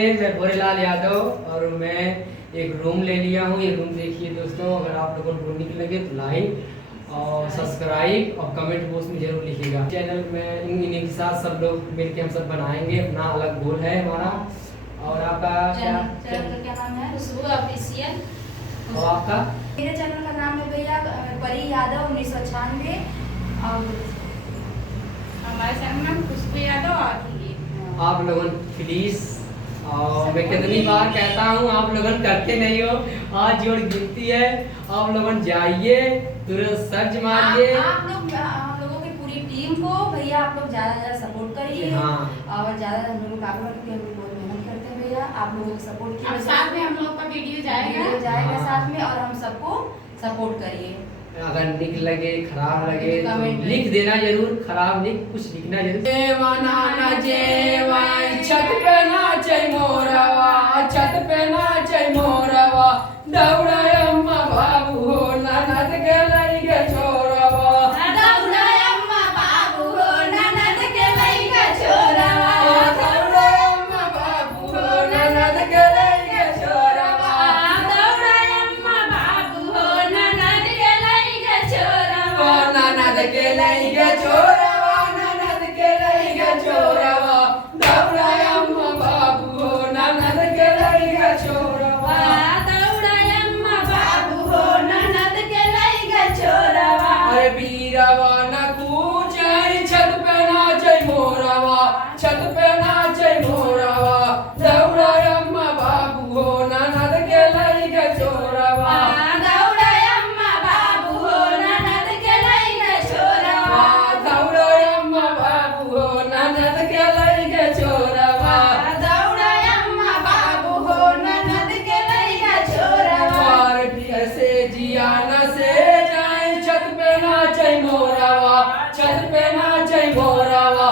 मैं भोरेलाल यादव और मैं एक रूम ले लिया हूँ। ये रूम देखिए दोस्तों, अगर आप लोगों को ढूंढने लगे तो लाइक और सब्सक्राइब और कमेंट बॉक्स में जरूर लिखिएगा। चैनल में इन्हीं के साथ सब लोग मिलके हम सब बनाएंगे, अपना अलग गोल है हमारा। और आपका चैनल का क्या नाम है? खुशबू ऑफिशियल। और आपका? मेरे चैनल का नाम है भैया परी यादव 1996 और हमारे चैनल में खुशबू यादव आप लोगों प्लीज, और मैं कितनी बार कहता हूँ आप लोगन करते नहीं हो। आज जोड़ गिनती है, आप लोगन जाइए तुरंत सर्च मारिए। आप लोगों की पूरी टीम को भैया आप लोग ज्यादा सपोर्ट करिए। हाँ, और ज्यादा हम लोग काम करके हम लोग बहुत मेहनत करते हैं भैया। आप लोगों को सपोर्ट कीजिए, साथ में हम लोग का वीडियो जाएगा हाँ। साथ में, और हम सबको सपोर्ट करिए। अगर निक लगे खराब लगे तो कमेंट लिख देना जरूर, खराब नहीं कुछ लिखना जरूर। जेवाना ना जेवाई छत पे नाचे मोरवा, छत पे नाचे मोरवा, दौड़ाय अम्मा बाबू हो ननद के लइके छोरवा, दौड़ाय अम्मा बाबू हो ननद के लइके छोरवा, दौड़ाय अम्मा बाबू हो ननद के लइके छोरवा, दौड़ाय अम्मा बाबू हो ननद के लइके छोरवा, ननद के लइके छोरवा, ननद के लइके छोरवा, दौड़ाय अम्मा बाबू हो ननद के लइके छोरवा, दौड़ाय अम्मा बाबू हो ननद के लइके छोरवा। अरे वीरवा न कूचै छत पे नाचै मोरवा, छत पे नाचै मोरवा, दौड़ाय अम्मा बाबू हो ननद के लइके छोरवा, दौड़ाय अम्मा बाबू हो ननद के लइके छोरवा, दौड़ाय अम्मा बाबू हो ननद के लइके छोरवा, दौड़ाय अम्मा बाबू हो ननद के लइके छोरवा। और पियर से जियाना से जाए छत पे नाचै मोरवा, छत पे नाचै मोरवा,